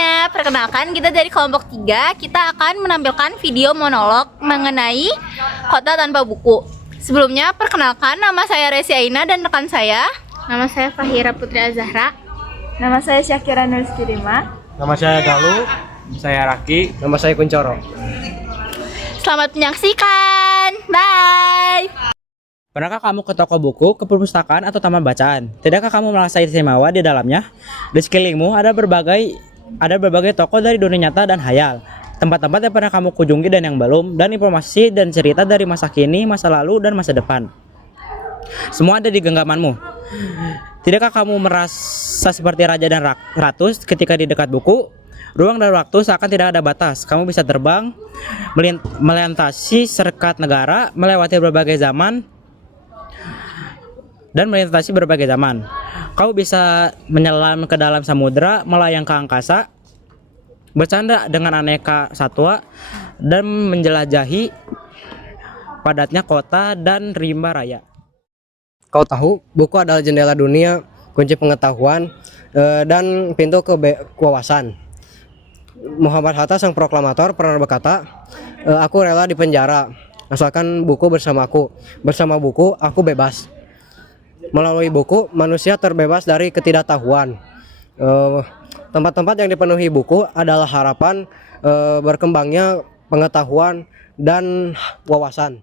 semuanya, perkenalkan kita dari kelompok 3. Kita akan menampilkan video monolog mengenai kota tanpa buku. Sebelumnya, perkenalkan, nama saya Resi Aina dan rekan saya. Nama saya Fahira Putri Azahra. Nama saya Syakira Nurskirima. Nama saya Galuh. Saya Raki. Nama saya Kuncoro. Selamat menyaksikan. Bye. Pernahkah kamu ke toko buku, ke perpustakaan, atau taman bacaan? Tidakkah kamu merasa istimewa di dalamnya? Di sekelilingmu ada berbagai toko dari dunia nyata dan hayal. Tempat-tempat yang pernah kamu kunjungi dan yang belum, dan informasi dan cerita dari masa kini, masa lalu, dan masa depan. Semua ada di genggamanmu. Tidakkah kamu merasa seperti raja dan ratu ketika di dekat buku? Ruang dan waktu seakan tidak ada batas. Kamu bisa terbang, melintasi sekat negara, melewati berbagai zaman, dan melintasi berbagai zaman. Kau bisa menyelam ke dalam samudera, melayang ke angkasa, bercanda dengan aneka satwa, dan menjelajahi padatnya kota dan rimba raya. Kau tahu, buku adalah jendela dunia, kunci pengetahuan, dan pintu ke wawasan. Muhammad Hatta, sang proklamator, pernah berkata, aku rela di penjara, asalkan buku bersamaku. Bersama buku, aku bebas. Melalui buku, manusia terbebas dari ketidaktahuan. Tempat-tempat yang dipenuhi buku adalah harapan berkembangnya pengetahuan dan wawasan.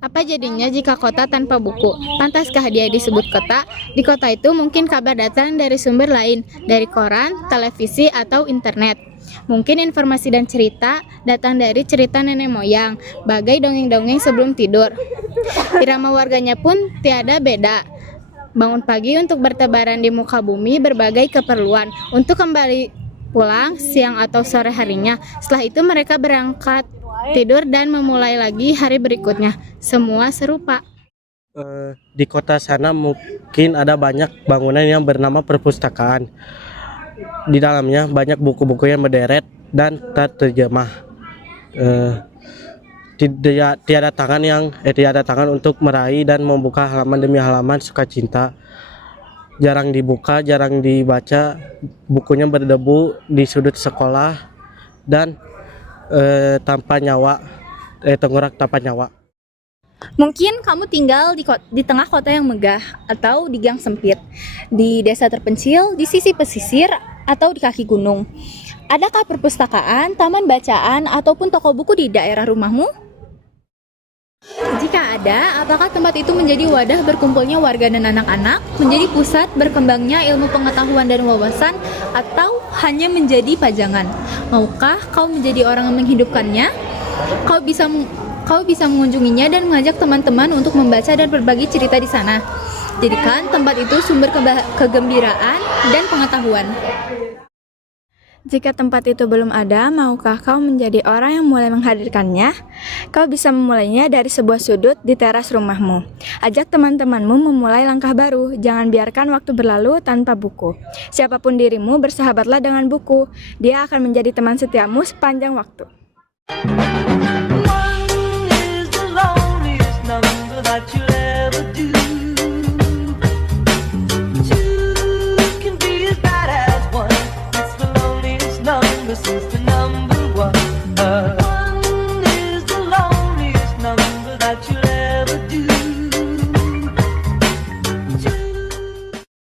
Apa jadinya jika kota tanpa buku? Pantaskah dia disebut kota? Di kota itu mungkin kabar datang dari sumber lain, dari koran, televisi, atau internet. Mungkin informasi dan cerita datang dari cerita nenek moyang, bagai dongeng-dongeng sebelum tidur. Irama warganya pun tiada beda. Bangun pagi untuk bertebaran di muka bumi berbagai keperluan, untuk kembali pulang siang atau sore harinya. Setelah itu mereka berangkat tidur dan memulai lagi hari berikutnya. Semua serupa. Di kota sana mungkin ada banyak bangunan yang bernama perpustakaan. Di dalamnya banyak buku-buku yang berderet dan terjemah. Tiada tangan untuk meraih dan membuka halaman demi halaman sukacita. Jarang dibuka, jarang dibaca. Bukunya berdebu di sudut sekolah dan tanpa nyawa, tengkorak tanpa nyawa. Mungkin kamu tinggal di tengah kota yang megah, atau di gang sempit, di desa terpencil, di sisi pesisir, atau di kaki gunung. Adakah perpustakaan, taman bacaan, ataupun toko buku di daerah rumahmu? Jika ada, apakah tempat itu menjadi wadah berkumpulnya warga dan anak-anak, menjadi pusat berkembangnya ilmu pengetahuan dan wawasan, atau hanya menjadi pajangan? Maukah kau menjadi orang yang menghidupkannya? Kau bisa mengunjunginya dan mengajak teman-teman untuk membaca dan berbagi cerita di sana. Jadikan tempat itu sumber kegembiraan dan pengetahuan. Jika tempat itu belum ada, maukah kau menjadi orang yang mulai menghadirkannya? Kau bisa memulainya dari sebuah sudut di teras rumahmu. Ajak teman-temanmu memulai langkah baru. Jangan biarkan waktu berlalu tanpa buku. Siapapun dirimu, bersahabatlah dengan buku. Dia akan menjadi teman setiamu sepanjang waktu.